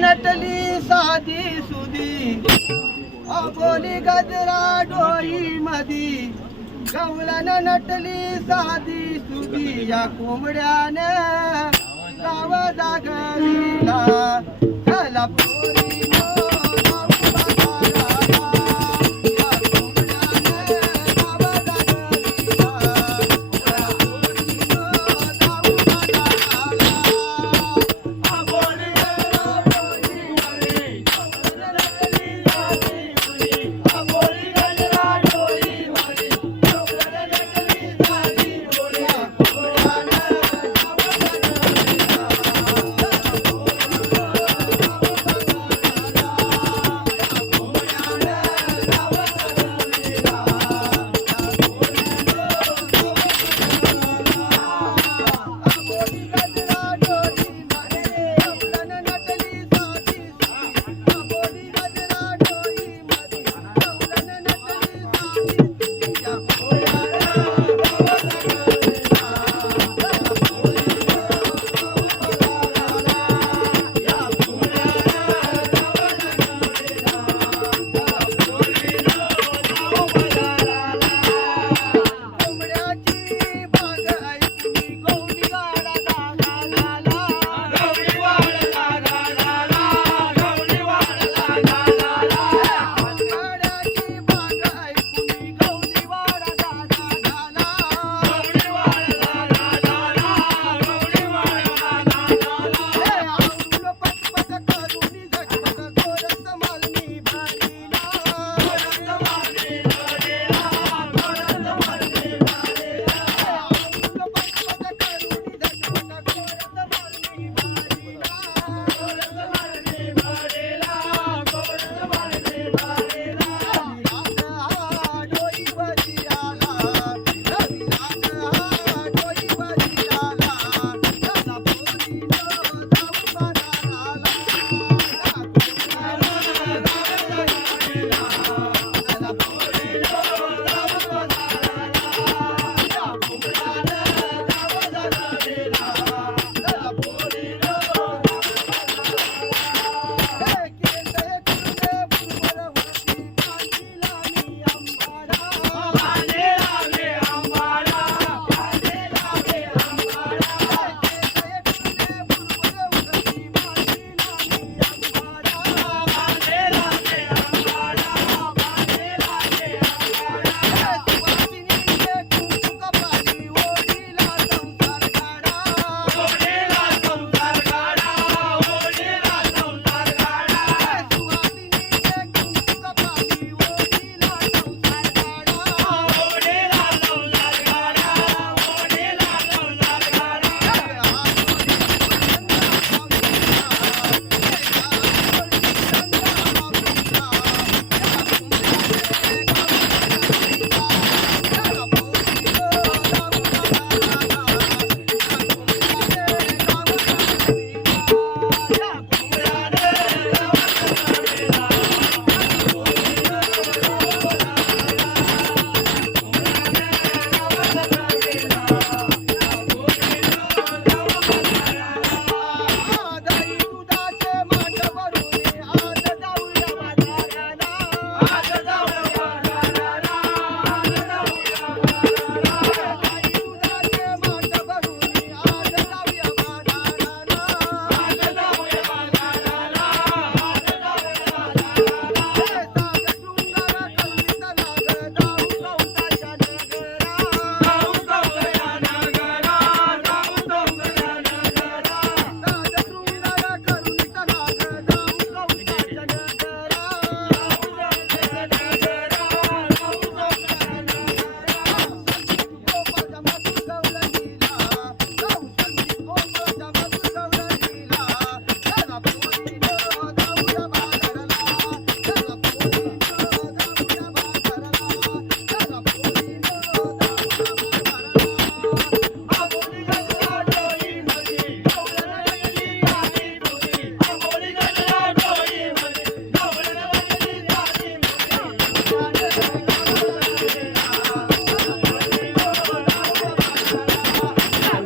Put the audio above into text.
नटली साधी सुधी. अबोली गजरा डोई मधी. गवळण नटली साधी सुधी. या कोंबड्यानं गाव जागविला चला पोरी